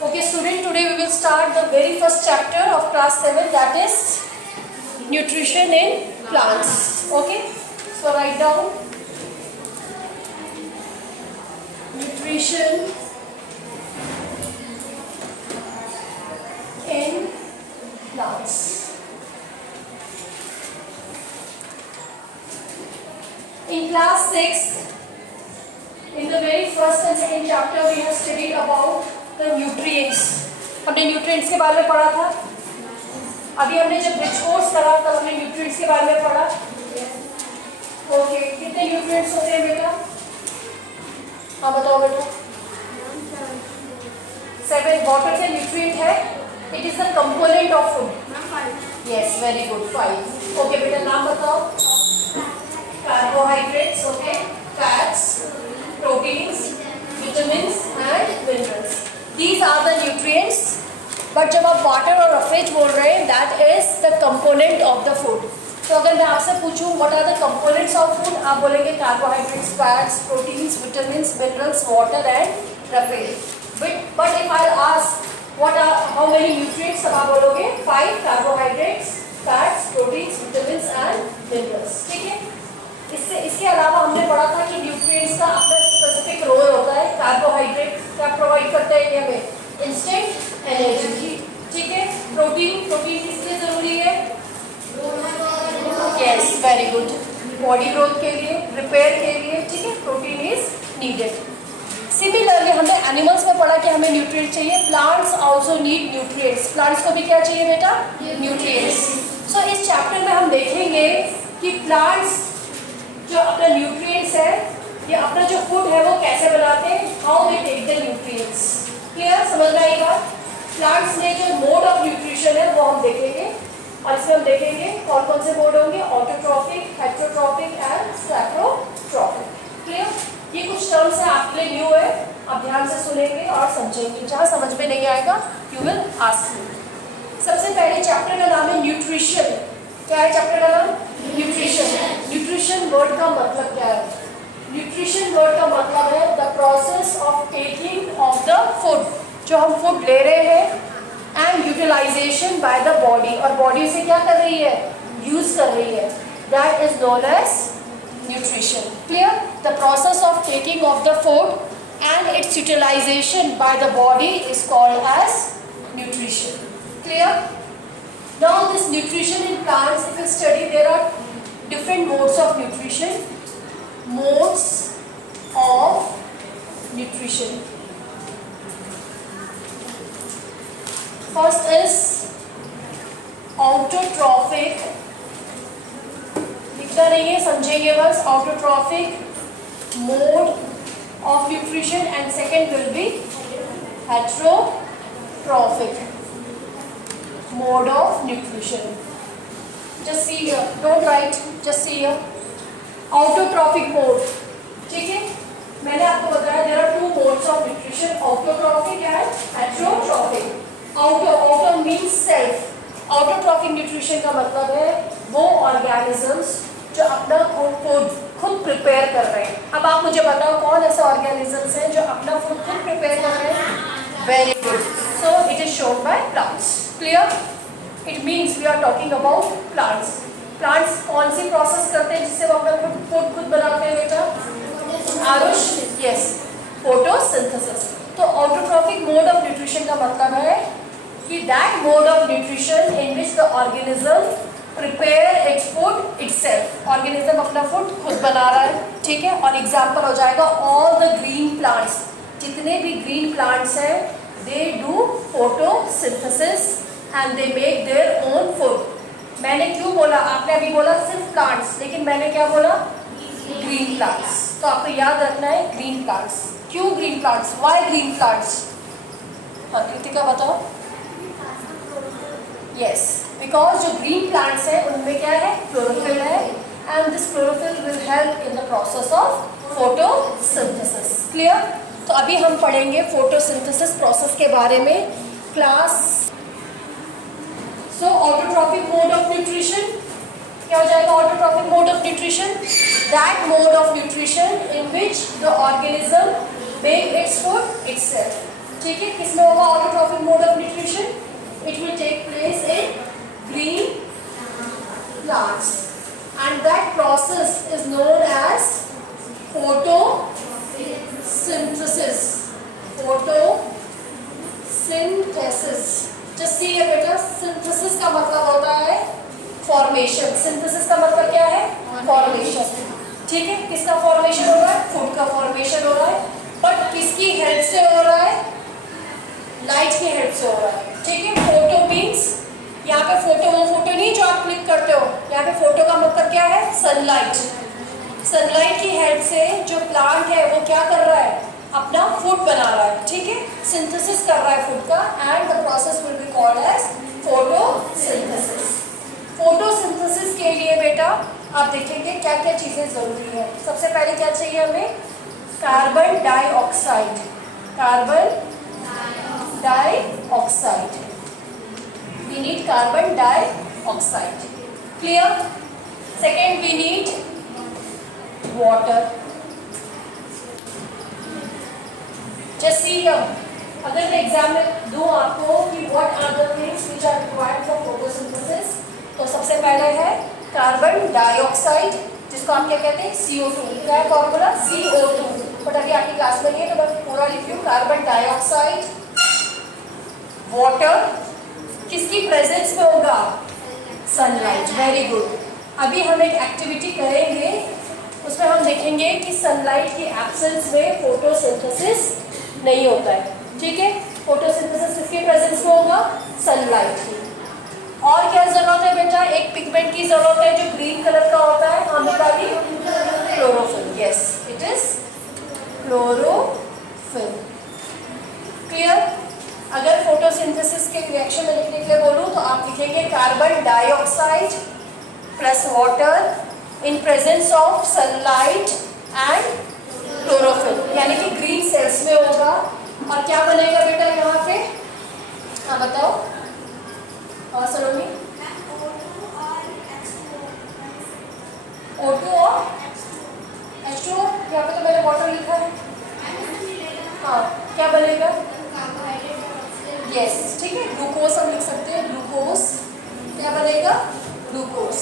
Okay student, today we will start the very first chapter of class 7, that is nutrition in plants. Okay, so write down nutrition in plants. In class 6, in the very first and second chapter we have studied about the nutrients. हमने nutrients के बारे में पढ़ा था. अभी हमने जब bridge course करा तब हमने nutrients के बारे में पढ़ा. ओके, कितने nutrients होते हैं बेटा? हाँ बताओ बेटा. 7. Water से nutrient है. It is the component of food. Yes, very good. 5. Okay बेटा नाम बताओ. Carbohydrates, okay, fats, proteins, vitamins and minerals. These are the nutrients. But जब आप water और roughage बोल रहे हैं, that is the component of the food. तो अगर मैं आपसे पूछूं what are the components of food, आप बोलेंगे carbohydrates, fats, proteins, vitamins, minerals, water and roughage. But if I'll ask how many nutrients, तब आप बोलोगे 5 carbohydrates, fats, proteins, vitamins and minerals. ठीक है? इसके अलावा हमने पढ़ा था कि न्यूट्रिएंट्स का अपना स्पेसिफिक रोल होता है. कार्बोहाइड्रेट क्या प्रोवाइड करते हैं हमें? Instant energy. ठीक है. प्रोटीन किसके लिए जरूरी है? Yes, very good. Body growth के लिए, रिपेयर के लिए. ठीक है, प्रोटीन इज नीडेड. सिमिलरली हमने एनिमल्स में पढ़ा कि हमें न्यूट्रिएंट्स चाहिए. Plants also need nutrients. Plants को भी क्या चाहिए बेटा? न्यूट्रिएंट्स. सो इस चैप्टर में हम देखेंगे कि प्लांट्स जो अपना न्यूट्रिएंट्स है या अपना जो फूड है वो कैसे बनाते हैं, how they take the nutrients. Clear? समझ रहा है ये बात? प्लांट्स में जो मोड ऑफ न्यूट्रिशन है वो हम देखेंगे और इसमें हम देखेंगे कौन कौन से मोड होंगे. Autotrophic, heterotrophic and sclerotrophic. Clear? ये कुछ टर्म्स है आपके लिए न्यू है, आप ध्यान से सुनेंगे और समझेंगे. जहाँ समझ में नहीं आएगा यू विल आस्क मी. सबसे पहले चैप्टर का नाम है न्यूट्रिशन. क्या है चैप्टर का नाम? न्यूट्रिशन. न्यूट्रिशन वर्ड का मतलब क्या है? न्यूट्रिशन वर्ड का मतलब है the process of taking off the food. जो हम फूड ले रहे हैं and utilization by the body, और बॉडी से क्या कर रही है? यूज कर रही है. That is known as nutrition. Clear? The process of taking off the food and its utilization by the body is called as nutrition. Clear? Now this nutrition in plants, if you study, there are different modes of nutrition. Modes of nutrition. First is autotrophic. लिखना नहीं है, समझेंगे बस. Autotrophic mode of nutrition and second will be heterotrophic mode of nutrition. Just see here, don't write, just see here. Autotrophic mode. ठीक है, मैंने आपको बताया there are two modes of nutrition, autotrophic and heterotrophic. Auto means self. Autotrophic nutrition का मतलब है वो organisms जो अपना फूड खुद प्रिपेयर कर रहे हैं. अब आप मुझे बताओ कौन ऐसे organisms हैं जो अपना फूड खुद प्रिपेयर कर रहे हैं? Very good. So it is shown by plants. Clear? It means we are talking about plants. Plants कौन सी प्रोसेस करते हैं जिससे वो अपना फूड खुद बनाते हैं बेटा? आरुष? Yes. Photosynthesis. तो autotrophic mode of nutrition का मतलब है कि that mode of nutrition in which the organism prepare its food itself. Organism अपना फूड खुद बना रहा है. ठीक है? और एग्जाम्पल हो जाएगा all the green plants. जितने भी ग्रीन प्लांट्स हैं they do photosynthesis and they make their own food. मैंने क्यों बोला? आपने अभी बोला सिर्फ प्लांट्स, लेकिन मैंने क्या बोला? Green plants. तो आपको याद रखना है ग्रीन प्लांट्स. क्यों green plants? Why green plants? हाँ कृतिका बताओ. यस, बिकॉज जो ग्रीन प्लांट्स हैं उनमें क्या है? क्लोरोफिल है and this chlorophyll will help in the process of photosynthesis. Clear? तो अभी हम पढ़ेंगे फोटोसिंथेसिस प्रोसेस के बारे में. Class so autotrophic mode of nutrition क्या हो जाएगा? Autotrophic mode of nutrition, that mode of nutrition in which the organism make its food itself. ठीक है, किसमें होगा autotrophic mode of nutrition? It will take place in green plants and that process is known as photosynthesis. Photosynthesis, just see है बेटा, synthesis का मतलब होता है फॉर्मेशन। सिंथेसिस का मतलब क्या है? फॉर्मेशन। ठीक है, किसका फॉर्मेशन हो रहा है? फूड का फॉर्मेशन हो रहा है, बट किसकी हेल्प से हो रहा है? लाइट की हेल्प से हो रहा है। ठीक है, फोटो मीन्स यहाँ पे फोटो वो फोटो नहीं जो आप क्लिक करते हो, यहाँ पे फोटो का मतलब क्या है? सनलाइट। सनलाइट की हेल्प से जो प्लांट है वो क्या कर रहा है? अपना फूड बना रहा है। ठीक है, सिंथेसिस कर रहा है फूड का, and the process will be called as photosynthesis. Photosynthesis के लिए बेटा आप देखेंगे क्या क्या चीज़ें ज़रूरी है। सबसे पहले क्या चाहिए हमें? Carbon dioxide. Carbon dioxide, we need carbon dioxide. Clear? Second, we need water. Just see here, अगर मैं एग्जाम में दूं आपको कि what are the things which are required for photosynthesis, तो सबसे पहले है कार्बन डाइऑक्साइड, जिसको आप क्या कहते हैं? CO2। क्या है फॉर्मूला? CO2। बट अभी आपकी क्लास में नहीं है तो मैं पूरा लिख रही हूँ। कार्बन डाइऑक्साइड, वाटर, किसकी प्रेजेंस में होगा? सनलाइट। Very good. अभी हम एक एक्टिविटी करेंगे, उसमें हम देखेंगे कि सनलाइट की एब्सेंस में फोटोसिंथेसिस नहीं होता है। ठीक है, फोटोसिंथेसिस किसकी प्रेजेंस में होगा? सनलाइट की। और क्या जरूरत है बेटा? एक पिगमेंट की जरूरत है जो ग्रीन कलर का होता है। हाँ बता दी, chlorophyll. Yes, it is chlorophyll. Clear? अगर फोटोसिंथेसिस के रिएक्शन में लिखने के लिए बोलूँ तो आप लिखेंगे carbon dioxide plus water in presence of sunlight and chlorophyll, यानी कि ग्रीन सेल्स में होगा। और क्या बनेगा बेटा यहाँ पे? हाँ बताओ। और सलोनी? O2 और H2O। यहाँ पे तो मैंने वाटर लिखा है। हाँ, क्या बनेगा? यस, ठीक है, ग्लूकोज हम लिख सकते हैं। ग्लूकोज क्या बनेगा? ग्लूकोज।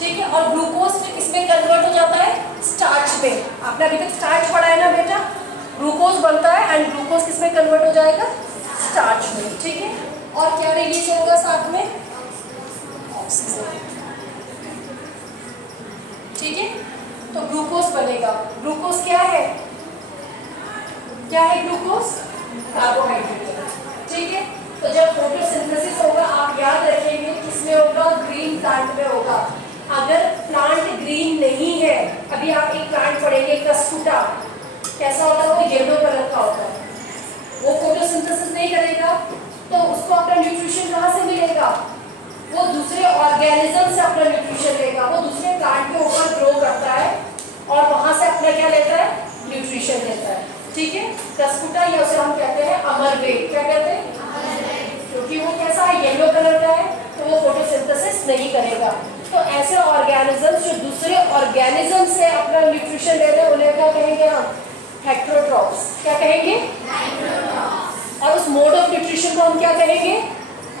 ठीक है, और ग्लूकोज फिर किसमें कन्वर्ट हो जाता है? स्टार्च में। आपने अभी तक स्टार्च पढ़ा है ना बेटा? ग्लूकोज बनता है एंड ग्लूकोज किसमें कन्वर्ट हो जाएगा? स्टार्च में। ठीक है, और क्या रिलीज होगा साथ में? ऑक्सीजन। ठीक है, तो ग्लूकोज बनेगा। ग्लूकोज क्या है? क्या है ग्लूकोज? कार्बोहाइड्रेट। ठीक है, तो जब फोटोसिंथेसिस होगा आप याद रखेंगे किसमें होगा? ग्रीन प्लांट में होगा। अगर प्लांट ग्रीन नहीं है, अभी आप एक प्लांट पढ़ेंगे कस्कुटा, कैसा होता है? वो येलो कलर का होता है। वो फोटोसिंथेसिस नहीं करेगा तो उसको अपना न्यूट्रिशन कहाँ से मिलेगा? वो दूसरे ऑर्गेनिज्म से अपना न्यूट्रिशन लेगा। वो दूसरे प्लांट के ऊपर ग्रो करता है और वहां से अपना क्या लेता है? न्यूट्रिशन लेता है। ठीक है, कस्कुटा या उसे हम कहते हैं अमरवेट। क्या कहते हैं? क्योंकि वो कैसा है? येलो कलर का है, तो वो फोटोसिंथेसिस नहीं करेगा। तो ऐसे ऑर्गेनिज्म जो दूसरे ऑर्गेनिज्म से अपना न्यूट्रिशन ले रहे हैं उन्हें क्या कहेंगे हम? हेटेरोट्रॉफ्स। क्या कहेंगे? और उस मोड ऑफ न्यूट्रिशन को हम क्या कहेंगे?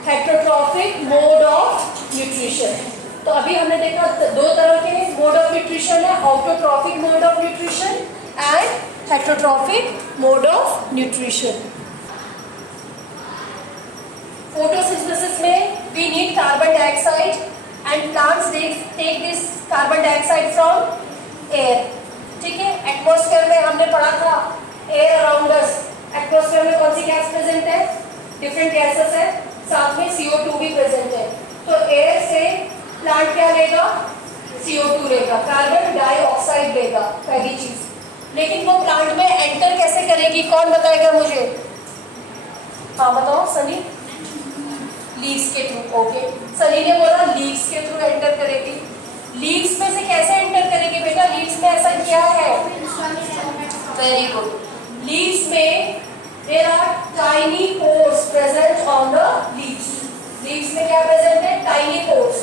Heterotrophic mode of nutrition. तो अभी हमने देखा दो तरह के मोड ऑफ न्यूट्रिशन है, autotrophic mode of nutrition and heterotrophic mode of nutrition. Photosynthesis में we need carbon dioxide and plants take this carbon dioxide from air। ठीक है, एटमॉस्फेयर में हमने पढ़ा था एयर अराउंड अस। एटमॉस्फेयर में कौन सी गैस प्रेजेंट है? डिफरेंट गैसेस है, साथ में CO2 भी प्रेजेंट है। तो एयर से प्लांट क्या लेगा? CO2 लेगा, कार्बन डाइऑक्साइड लेगा, पहली चीज। लेकिन वो प्लांट में एंटर कैसे करेगी? कौन बताएगा मुझे? हाँ बताओ सनी। लीव्स के थ्रू। ओके, सनी ने बोला लीव्स के थ्रू एंटर करेगी। लीव्स में से कैसे एंटर करेगी बेटा? लीव्स में ऐसा क्या है? Very good. लीव्स में there are tiny pores present on the leaves. Leaves में क्या प्रेजेंट है? Tiny pores.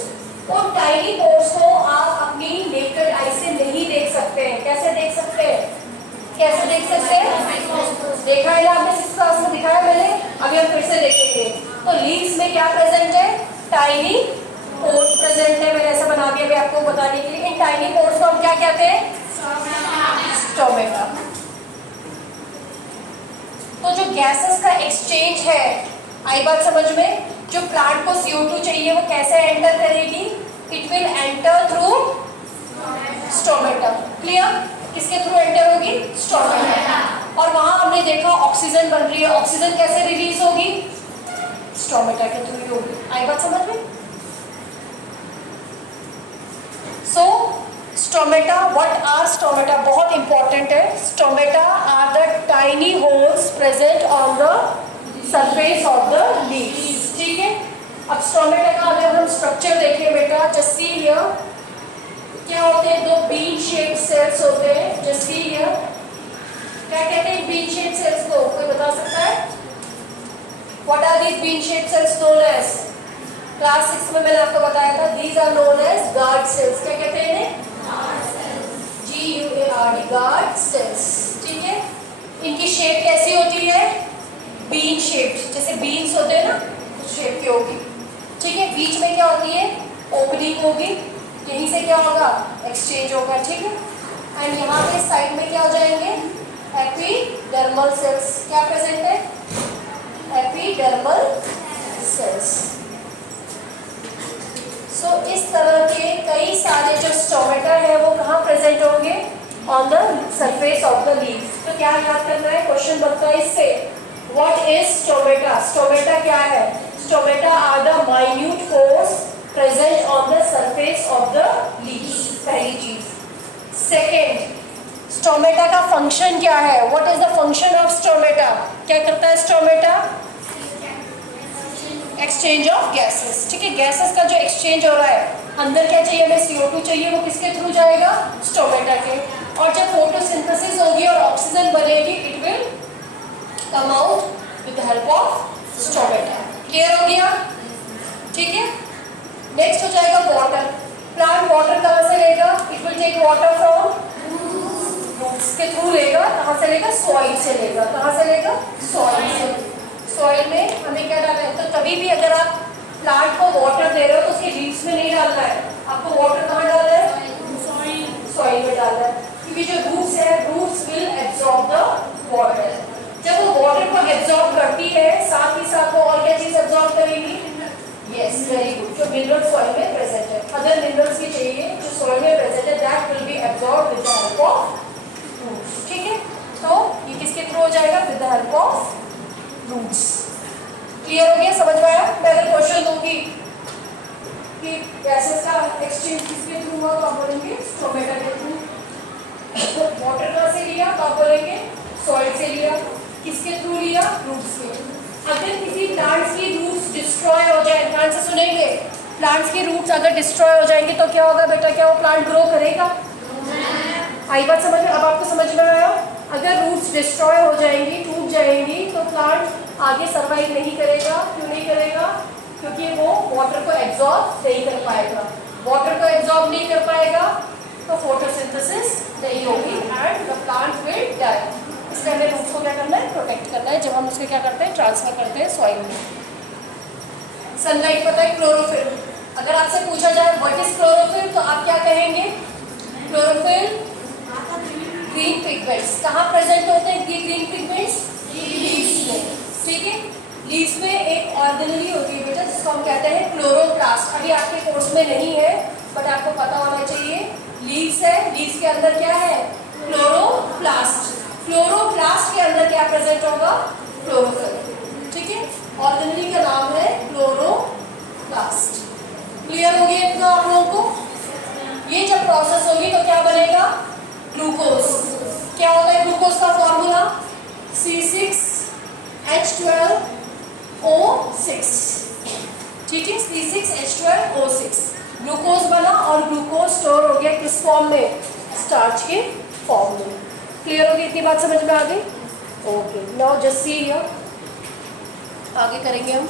और टाइनी पोर्स को आप अपनी नेकेड आई से नहीं देख सकते हैं। कैसे देख सकते हैं? कैसे देख सकते हैं? देखा है ना आपने 6th क्लास में दिखाया लीव्स में क्या प्रेजेंट है? टाइनी पोर्स प्रेजेंट है। मैंने ऐसा बना दिया अभी आपको बताने के लिए। इन टाइनी पोर्स को हम क्या कहते हैं? स्टोमेटा। तो जो गैसेस का एक्सचेंज है, आई बात समझ में? जो प्लांट को CO2 चाहिए वो कैसे एंटर करेगी? It will enter through stomata. Clear? किसके थ्रू एंटर होगी? स्टोमेटा। और वहां हमने देखा ऑक्सीजन बन रही है। ऑक्सीजन कैसे रिलीज होगी? स्टोमेटा के थ्रू होगी। आई बात समझ में? So stomata, what are stomata? बहुत इंपॉर्टेंट है। Stomata are the tiny holes present on the surface of the leaves. ठीक है? अब स्टोमेटा का अगर हम स्ट्रक्चर देखें बेटा, जस्ट सी हियर, क्या होते हैं? 2 बीन शेप्ड सेल्स होते हैं। जस्ट सी हियर, क्या कहते हैं बीन शेप्ड सेल्स को? कोई बता सकता है? What are these bean shaped cells known as? Class 6 में मैंने आपको बताया था, these are known as guard cells. क्या कहते हैं इन्हें? GUARD, guard cells. ठीक है? इनकी शेप कैसी होती है? बीन शेप्ड, जैसे बीन्स होते हैं ना, उस शेप की होगी। ठीक है? बीच में क्या होती है? ओपनिंग होगी। यहीं से क्या होगा? एक्सचेंज होगा। ठीक है? एंड यहाँ पे साइड में क्या हो जाएंगे? Epidermal cells. क्या प्रेजेंट है? Epidermal cells. सो इस तरह के कई सारे जो स्टोमेटा है वो कहाँ प्रेजेंट होंगे? On the surface of the leaf. तो क्या याद करना है? क्वेश्चन बनता है इससे, व्हाट इज स्टोमेटा? स्टोमेटा क्या है? Stomata are the minute pores present on the surface of the leaf. पहली चीज। सेकेंड, स्टोमेटा का फंक्शन क्या है? What is the function of stomata? क्या करता है स्टोमेटा? Exchange of gases. ठीक है? गैसेस का जो एक्सचेंज हो रहा है, अंदर क्या चाहिए हमें? CO2 चाहिए, वो किसके थ्रू जाएगा? स्टोमेटा के। और जब फोटोसिंथेसिस होगी और ऑक्सीजन बनेगी, it will come out with the help of stomata. Clear हो गया? ठीक है? नेक्स्ट हो जाएगा वाटर। प्लांट वाटर कहाँ से लेगा? It will take water from roots के थ्रू लेगा। कहाँ से लेगा? सॉइल से लेगा। कहाँ से लेगा? सॉइल से। सॉइल में हमें क्या डालना है? तो कभी भी अगर आप प्लांट को वाटर दे रहे हो तो उसके लीव्स में नहीं डालना है। आपको वाटर कहाँ डालना है? सॉइल में डालना है। क्योंकि जो रूट्स है, roots will absorb the water. जब वो वाटर को एब्जॉर्ब करती है, साथ ही साथ वो और क्या चीज एब्जॉर्ब करेगी? यस, वेरी गुड, जो मिनरल सॉइल में प्रेजेंट है। अदर मिनरल्स भी चाहिए जो सॉइल में प्रेजेंट है, that will be absorb with the help of roots. ठीक है? तो ये किसके थ्रू हो जाएगा? With the help of roots. Clear हो गया? समझ में आया? मैं अगर क्वेश्चन दूंगी कि गैसेस का एक्सचेंज किसके थ्रू हुआ, तो आप बोलेंगे स्टोमेटा के थ्रू। वाटर कहाँ से लिया? तो आप बोलेंगे सॉइल से लिया। किसके थ्रू लिया? रूट्स के। अगर किसी प्लांट्स की रूट्स डिस्ट्रॉय हो जाए, ध्यान से सुनेंगे, प्लांट्स की रूट्स अगर डिस्ट्रॉय हो जाएंगे तो क्या होगा बेटा? क्या वो प्लांट ग्रो करेगा? आई बात समझ में? अब आपको समझ में आया? अगर रूट्स डिस्ट्रॉय हो जाएंगी, टूट जाएंगी, तो प्लांट आगे सर्वाइव नहीं करेगा। क्यों नहीं करेगा? क्योंकि वो वाटर को एब्जॉर्ब नहीं कर पाएगा। वाटर को एब्जॉर्ब नहीं कर पाएगा तो फोटोसिंथेसिस नहीं होगी and the plant will die. इसलिए हमें रूट्स को क्या करना है? प्रोटेक्ट करना है। जब हम उसके क्या करते हैं? ट्रांसफर करते हैं सॉइल में। सनलाइट पता है? क्लोरोफिल। अगर आपसे पूछा जाए व्हाट इज क्लोरोफिल, तो आप क्या कहेंगे? Chlorophyll green pigments. कहाँ प्रेजेंट होते हैं ये ग्रीन पिगमेंट्स? लीव्स में। ठीक है? लीव्स में एक ऑर्गेनेली होती है बेटा, जिसको हम कहते हैं क्लोरोप्लास्ट। अभी आपके कोर्स में नहीं है बट आपको पता होना चाहिए। लीव्स है, लीव्स के अंदर क्या है? क्लोरोप्लास्ट। क्लोरोप्लास्ट के अंदर क्या प्रेजेंट होगा? क्लोरोफिल। ठीक है? ऑर्गेनेली का नाम है क्लोरोप्लास्ट। क्लियर हो गया इतना आप लोगों को? ये जब प्रोसेस होगी तो क्या बनेगा? ग्लूकोज। क्या होता है ग्लूकोज का फॉर्मूला? C6H12O6। ठीक है? C6H12O6 ग्लूकोज बना और ग्लूकोज स्टोर हो गया किस फॉर्म में? स्टार्च के फॉर्म में। क्लियर हो गई? इतनी बात समझ में आ गई? Okay, now just see here, आगे करेंगे हम।